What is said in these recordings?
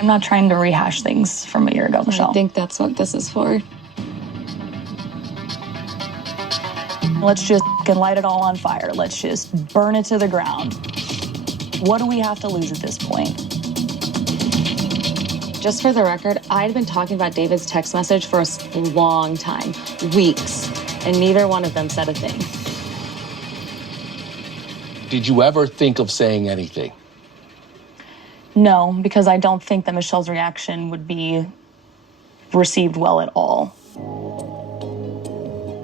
I'm not trying to rehash things from a year ago, Michelle. I think that's what this is for. Let's just light it all on fire. Let's just burn it to the ground. What do we have to lose at this point? Just for the record, I'd been talking about David's text message for a long time, weeks, and neither one of them said a thing. Did you ever think of saying anything? No, because I don't think that Michelle's reaction would be received well at all.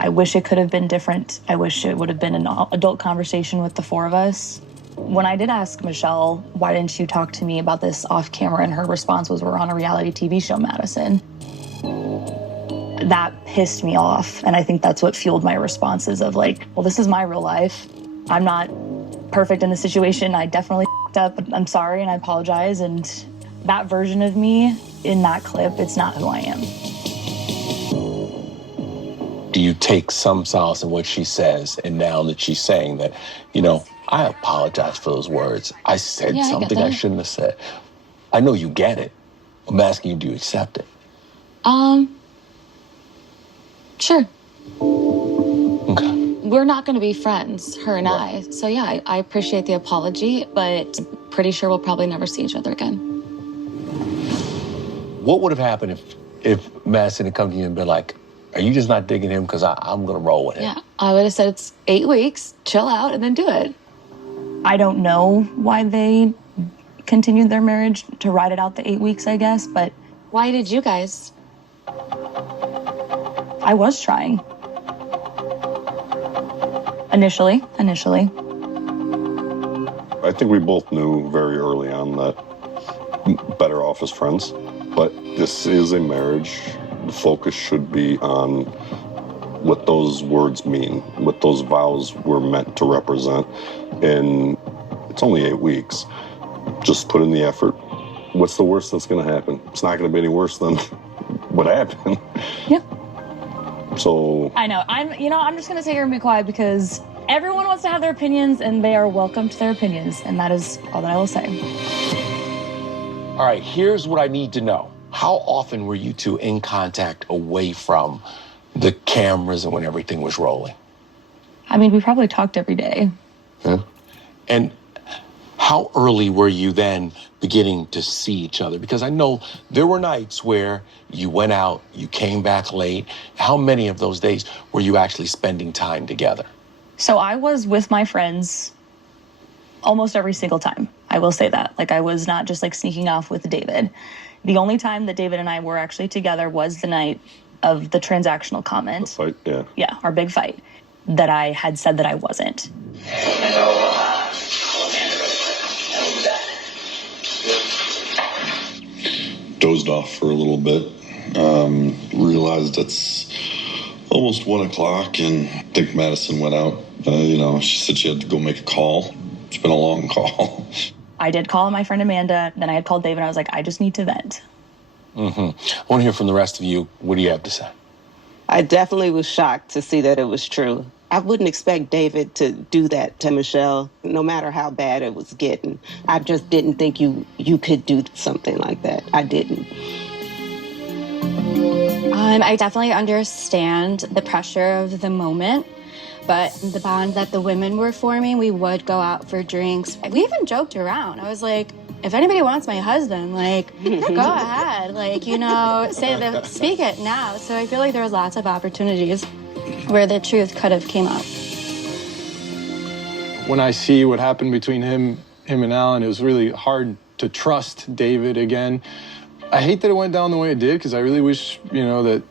I wish it could have been different. I wish it would have been an adult conversation with the four of us. When I did ask Michelle, why didn't you talk to me about this off camera? And her response was, we're on a reality TV show, Madison. That pissed me off. And I think that's what fueled my responses of like, well, this is my real life. I'm not perfect in the situation. I definitely f***ed up. I'm sorry and I apologize. And that version of me in that clip, it's not who I am. Do you take some solace in what she says, and now that she's saying that, you know, I apologize for those words. I said something I shouldn't have said. I know you get it. I'm asking you, do you accept it? Sure. Okay. We're not going to be friends, her and I. So yeah, I appreciate the apology, but pretty sure we'll probably never see each other again. What would have happened if Madison had come to you and been like, are you just not digging him? Because I'm going to roll with him. Yeah, I would have said it's 8 weeks, chill out, and then do it. I don't know why they continued their marriage to ride it out the 8 weeks, I guess, but... Why did you guys? I was trying. Initially. I think we both knew very early on that better off as friends, but this is a marriage. The focus should be on what those words mean, what those vows were meant to represent. And it's only 8 weeks. Just put in the effort. What's the worst that's going to happen? It's not going to be any worse than what happened. Yeah. So I know. I'm just going to sit here and be quiet because everyone wants to have their opinions and they are welcome to their opinions. And that is all that I will say. All right, here's what I need to know. How often were you two in contact away from the cameras and when everything was rolling? I mean, we probably talked every day. Yeah. And how early were you then beginning to see each other? Because I know there were nights where you went out, you came back late. How many of those days were you actually spending time together? So I was with my friends almost every single time. I will say that. Like, I was not just like sneaking off with David. The only time that David and I were actually together was the night of the transactional comment. the fight, yeah. Yeah, our big fight, that I had said that I wasn't. Dozed off for a little bit. Realized it's almost 1 o'clock, and I think Madison went out. She said she had to go make a call. It's been a long call. I did call my friend Amanda, then I had called David, and I was like, I just need to vent. Mm-hmm. I want to hear from the rest of you. What do you have to say? I definitely was shocked to see that it was true. I wouldn't expect David to do that to Michelle, no matter how bad it was getting. I just didn't think you could do something like that. I didn't. I definitely understand the pressure of the moment, but the bond that the women were forming, we would go out for drinks. We even joked around. I was like, if anybody wants my husband, go ahead. Speak it now. So I feel like there was lots of opportunities where the truth could have came out. When I see what happened between him and Alan, it was really hard to trust David again. I hate that it went down the way it did, because I really wish, that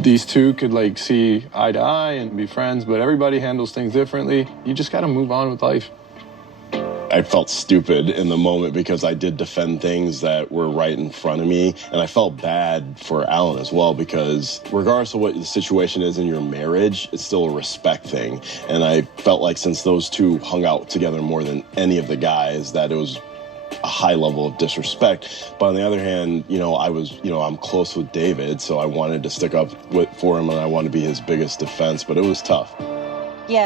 these two could see eye to eye and be friends, but everybody handles things differently. You just got to move on with life. I felt stupid in the moment because I did defend things that were right in front of me. And I felt bad for Alan as well, because regardless of what the situation is in your marriage, it's still a respect thing. And I felt like since those two hung out together more than any of the guys, that it was a high level of disrespect. But on the other hand, I'm close with David, so I wanted to stick up for him and I wanted to be his biggest defense, but it was tough.